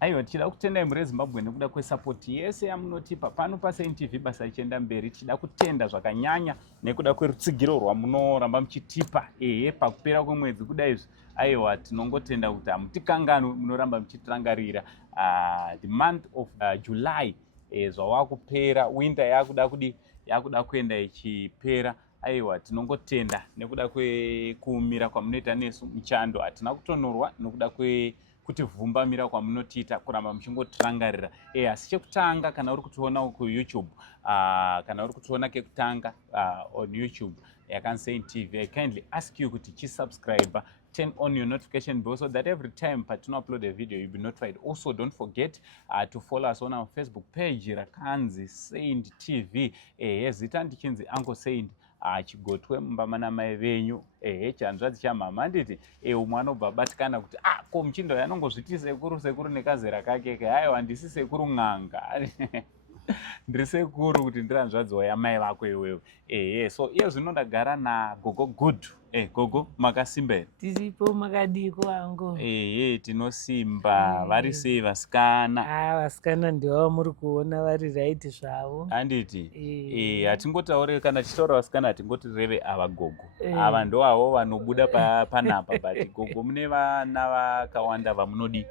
Aiwa, tichida kutenda imwe reZimbabwe nekuda kwesapoti yese yamunotipa pano paSaint TV basa richienda mberi. Tichida kutenda zvakanyanya nekuda kwerutsigiro rwamunoramba muchitipa pakupera kwemwedzi kudai izvi. Aiwa, tinongotenda kuti hamutikanganwi, munoramba muchitirangarira. The month of July zvawakupera, winter yakuda kuenda ichipera. Aiwa, tinongotenda nekuda kwekuumira kwamunoita nesu muchando. Hatina kutonorwa nekuda kuti vhumbamira kwamunotiita kuramba muchingotirangarira. Asi chekutanga, kana uri kutiona kuYouTube, kana uri kutiona kekutanga on YouTube yakanzi Saint TV, I kindly ask you kuti chisubscribe, turn on your notification bell so that every time patino upload a video you'll be notified. Also, don't forget to follow us on our Facebook page rakanzi Saint TV. Zita ndichinzi Uncle Saint chigotwe mumba namai venyu. Chanzvadzi chamama nditi umwe anobva abatikana kuti ko muchindo yanongozviti sekuru nekazera kake. Haiwa, handisi sekuru n'anga ndiri sekuru kuti ndiranzvadziwa yamai vako iwewe. So iye zvino ndagara naGogo Good. Gogo, makasimba here? Tiripo, makadiko angu? Tinosimba. Vari sei vasikana? Vasikana ndivo muri kuona vari right zvavo. Handiti? Hatingotaure, kana tichitaura vasikana hatingoti reve ava Gogo. Ava ndo avo vanobuda panapa, but Gogo mune vana vakawanda vamunodi,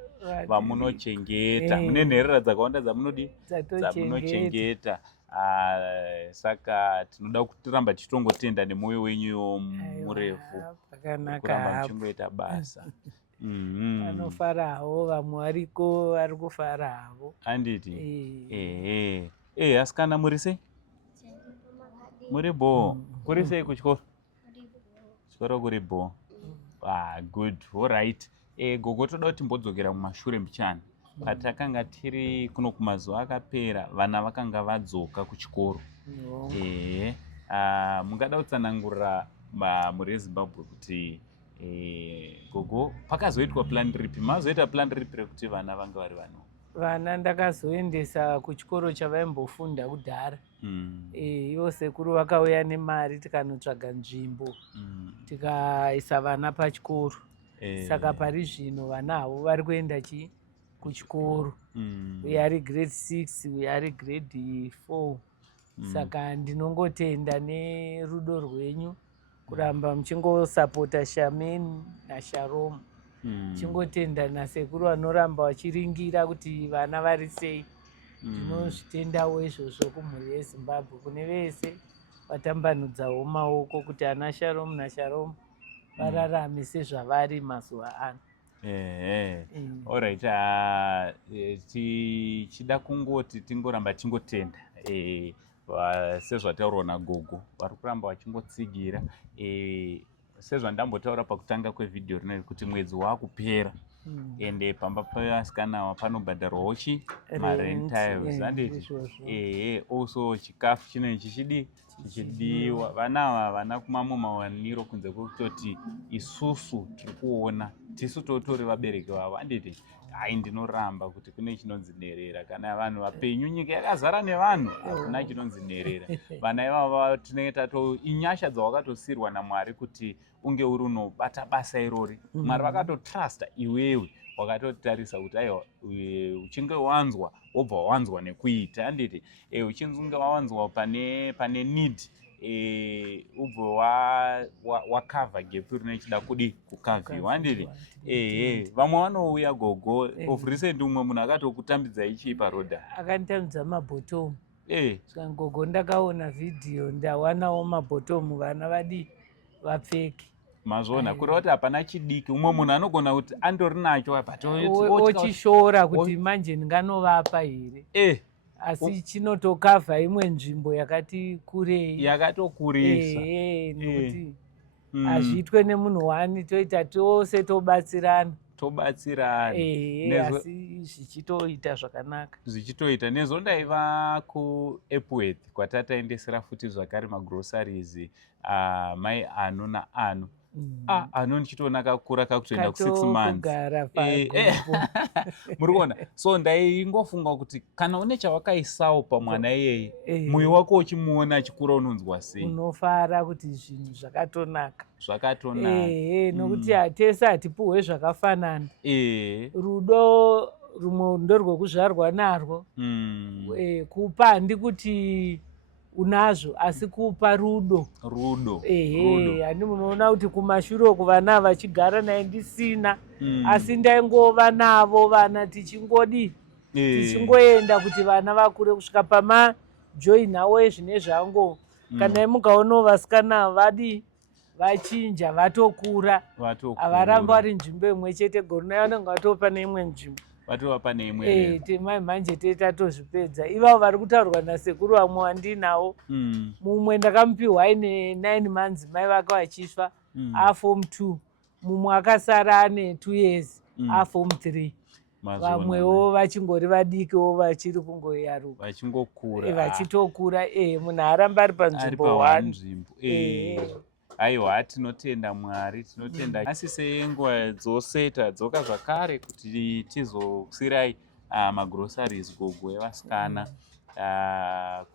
vamunochengeta. Mune nherera dzakawanda dzamunochengeta. Saka tinoda kutiramba tichitongotenda nemwoyo wenyu murefu kuramba muchingoita basa. Vanofarawo, vamwe variko vari kufarawo. Handiti? Asikana muri sei? Muri bo? Kuri sei kuchikoro? Chikoro kuri bo. Good, all right. Gogo, toda kuti timbodzokera mumashure mbichana. Patakanga tiri kuno kumazuva akapera, vana vakanga vadzoka kuchikoro. Mungada kutsanangurira muri Zimbabwe kuti Gogo, pakazoitwa plan ripi? Mazoita plan ripi rekuti vana vanga vari vano? Vana ndakazoendesa kuchikoro chavaimbofunda kudhara. Ivo sekuru vakauya nemari tikanotsvaga nzvimbo tikaisa vana pachikoro. Saka pari zvino vana havo vari kuenda kuchikoro. We are grade 6, we are grade 4. Saka ndinongotenda nerudo rwenyu kuramba muchingosapota Shameni naSharom. Chingotenda nasekuru vanoramba vachiringira kuti vana vari sei. Ndinozvitendawo izvozvo kumhuri yeZimbabwe, kune vese vatambanudzawo maoko kuti ana Sharom naSharom vararame sezvavari mazuva ano. Alright, tichida kungoti tingoramba tingotenda sezvataurwa naGogo, vari kuramba vachingotsigira. Sezvandambotaura pakutanga kwevhidhiyo rino kuti mwedzi wakupera, ende pamba pevasikana panobhadharwawo marentals. Handiti? Also chikafu chinenge chichidiwa. Vana ava havana kumamwe mawaniro kunze kwekutoti isusu tiri kuona, tisu totori vabereki vavo. Handiti? Ndinoramba kuti kune chinonzi nherera. Kana vanhu vapenyu, nyika yakazara nevanhu, hakuna chinonzi nherera. Vana ivava tinenge inyasha dzawakatosirwa naMwari kuti unge uri unobata basa irori. Mwari vakatotrasta iwewe, wakatotarisa kuti aiwa, uchinge wanzwa wobva wanzwa nekuita. Handiti? Uchinge wawanzwa pane need, ubve wakavha gap rine chida kukavhiwa. Handiti? Vamwe vanouya Gogo, of recent umwe munhu akatokutambidza ichi parodha. Akanditambidza mabhotomu. Saka Gogo ndakaona vhidhiyo ndawanawo mabhotomu vana vapfeke. Mazvona kureva kuti hapana chidiki. Umwe munhu anogona kuti andori nacho ochishora kuti manje ndinganovapa here. Asi chinotokavha imwe nzvimbo yakati kurei. Yakatokurisa. Nokuti hazviitwe nemunhu wani, toita tose tobatsirana. Asi zvichitoita zvakanaka. Zvichitoita. Nezo ndaiva kuEpworth kwatataendesera futi zvakare magroceries mai ano naano. Ano ndichitoona kakura kakutoenda ku6 months. Muri kuona? So ndaingofunga kuti kana une chawakaisawo pamwana iyeye, mwoyo wako uchimuona achikura unonzwa sei? Unofara kuti zvinhu zvakatonaka. Zvakatonaka. Nokuti tese hatipuhwe zvakafanana. Rudo rumwe ndorwekuzvarwa narwo. Kupa handi kuti unazvo asi kupa rudo. Ehe, handi munoona kuti kumashure uku vana vachigara naye ndisina, asi ndaingova navo vana tichingoenda kuti vana vakure kusvika pamajoinawo ezvine zvango. Kana mukaonawo vasikana vachinja vatokura, havaramba vari nzvimbo imwe chete. Gorona vanenge vatopa neimwe nzvimbo, temai manje tatozvipedza. Ivavo vari kutaurwa nasekuru vamwe wandinawo, mumwe ndakamupiwa aine 9 months mai vake vachifa, aform 2, mumwe akasara ane 2 years, aform 3. Vamwewo vachingori vadikiwo vachiri kungoyaruka vachitokura. Munhu aramba ari panzvimbo 1. Aiwa, tinotenda Mwari, tinotenda asi senguva dzose tadzoka zvakare kuti tizokusirai magroceries gogo evasikana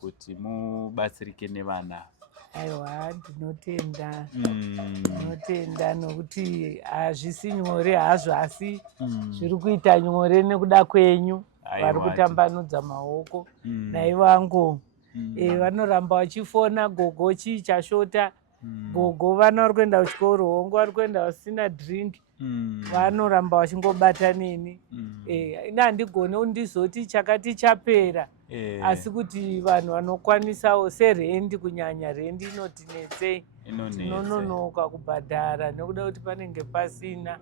kuti mubatsirike nevana. Aiwa, ndinotenda nokuti hazvisi nyore hazvo, asi zviri kuita nyore nekuda kwenyu vari kutambanudza maoko naivangu. Vanoramba vachifona, gogo chii chashota, gogo vana vari kuenda kuchikoro, hongu vari kuenda vasina drink, vanoramba vachingobata neni. Ina handigone kundizoti chakati chapera, asi kuti vanhu vanokwanisawo serendi, kunyanya rendi inotinetsei, tinononoka kubhadhara nekuda kuti panenge pasina.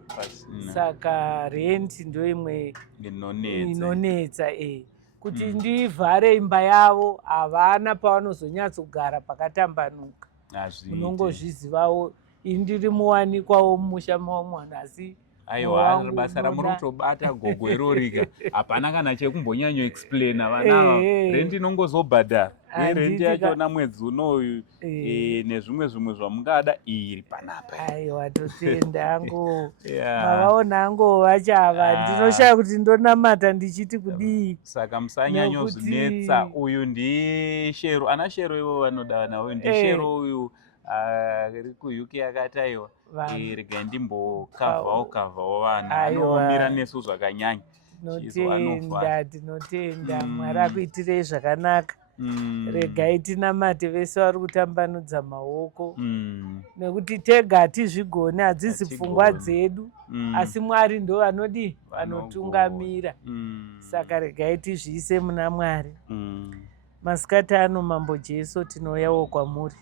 Saka rendi ndo imwe inonetsa. Kuti ndivhare imba yavo, havana pavanozonyatsogara pakatambanuka. Munongozvizivawo, indiri muwanikwawo mumusha mumwana, asi aiwa basa ramuri kutobata gogo irorika, hapana kana chekumbonyanyo explaina vanava. Rendi inongozobhadhara, rendi yachona mwedzi unoyu nezvimwe zvamungada iri panapa. Aiwa, totenda angu mavaona angu vachava, ndinoshaya kuti ndonamata ndichiti kudii. Saka musanyanyozvinetsa. Uyu ndishero, ana shero ivo vanoda nawo, uyu ndishero uyu ri kuUK akati aiwa regai ndimbokavhawo vana, anomira nesu zvakanyanya. Tinotenda Mwari akuitirei zvakanaka. Regai tinamate vese vari kutambanudza maoko, nekuti tega hatizvigoni, hadzisi pfungwa dzedu, asi Mwari ndo vanotungamira. Saka regai tizviise muna Mwari. Masikati ano Mambo Jesu tinouyawo kwamuri.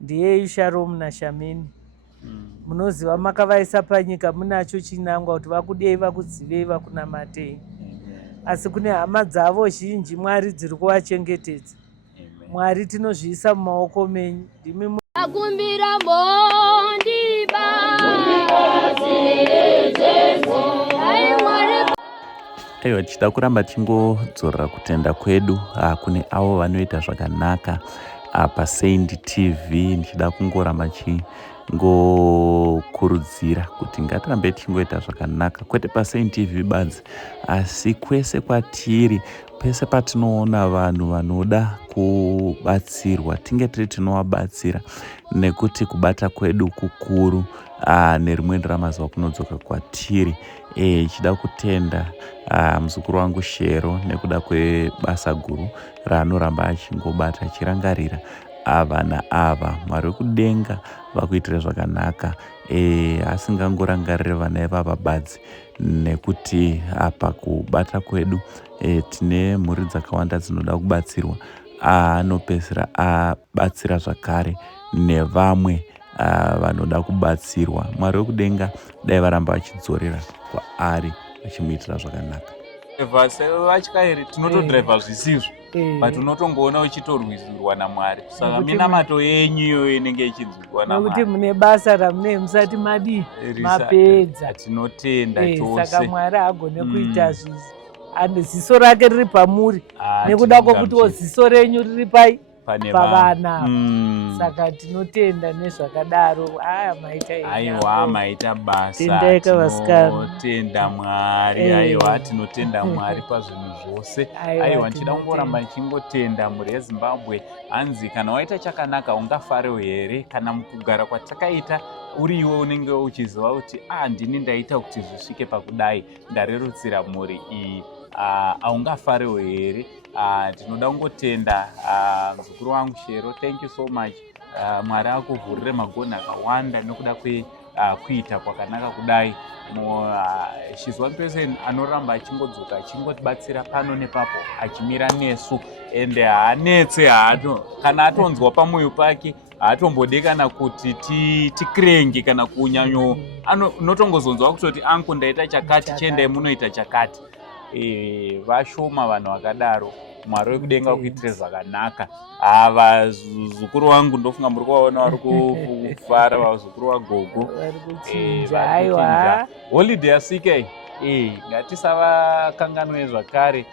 Ndiyei Shalom naShameni. Munoziva makavaisa panyika munacho chinangwa kuti vakudei, vakudzivei, vakunamatei. Asi kune hama dzavo zhinji Mwari dziri kuvachengetedza. Mwari tinozviisa mumaoko menyu. Akumbira mondiba aiwa, tichida kuramba tingodzorera kutenda kwedu kune avo vanoita zvakanaka paSaint TV. Ndichida kungoramba chingokurudzira kuti ngatirambe tingoita zvakanaka, kwete paSaint TV badzi, asi kwese kwatiri, pese patinoona vanhu vanoda kubatsirwa tinge tiri tinovabatsira, nekuti kubata kwedu kukuru nerimweni ramazuva kunodzoka kwatiri. Chida kutenda muzukuru wangu Shero nekuda kwebasa guru raanoramba achingobata, achirangarira vana ava. Mwari wekudenga vakuitire zvakanaka, asingangorangarire vana ivava badzi, nekuti apa kubata kwedu tine mhuri dzakawanda dzinoda kubatsirwa. Anopedzisira abatsira zvakare nevamwe vanoda kubatsirwa. Mwari wekudenga dai varamba vachidzorera kwaari vachimuitira zvakanaka. Vatyairi tinotodhiraivha zvisizvo, but unotongoona uchitorwizirwa naMwari. Saka minamato yenyu iyoyo inenge ichidzurwa naMwari, nokuti mune basa ramunei musati mapedza. Tinotenda tose. Saka Mwari agone kuita zvisi, ziso rake riri pamuri, nekuda kwokuti ziso renyu riri pavana. Saka tinotenda nezvakadaro. Aiwa, maita basa, tinotenda Mwari. Aiwa, tinotenda Mwari pazvinhu zvose. Aiwa, ndichida kungoramba ndichingotenda mhuri yeZimbabwe. Hanzi kana waita chakanaka ungafarewo here? Kana mukugara kwatakaita uriwe unenge uchiziva kuti ndini ndaita kuti zvisvike pakudai, ndarerutsira mhuri iyi, haungafariwo here? Ndinoda kungotenda muzukuru wangu Shero, thank you so much. Mwari akuvhurire magonhi akawanda nekuda kuita kwakanaka kudai. She's one person anoramba achingodzoka achingotibatsira pano nepapo, achimira nesu, ende haanetse kana atonzwa pamwoyo pake haatombode kana kuti tikrenge kana kunyanyo, unotongozonzwa kutoti angu ndaita chakati, chendai munoita chakati. Vashoma vanhu vakadaro. Mwari wekudenga kuitire zvakanaka. Vazukuru vangu ndofunga muri kuvaona vari kufara, vazukuru vagogo aiwa holiday yasvika iyi. Ngatisavakanganwe zvakare.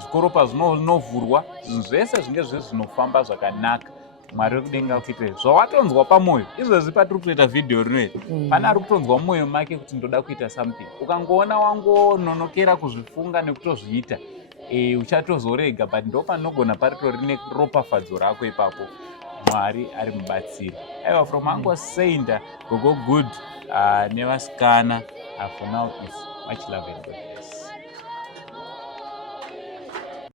Zvikoro pazvinovhurwa zvese zvinge zvinofamba zvakanaka. Mwari wekudenga kuitire zvawatonzwa pamwoyo. Izvezvi patiri kutoita vhidhiyo rinoiri, pana ari kutonzwa mumwoyo make kuti ndoda kuita something. Ukangoona wangononokera kuzvifunga nekutozviita, uchatozorega, but ndo panogona paritori neropafadzo rako ipapo. Mwari ari mubatsiri. Aiwa, from Angwa Sainda, Gogo Good, nevasikana, for now is much love and God bless.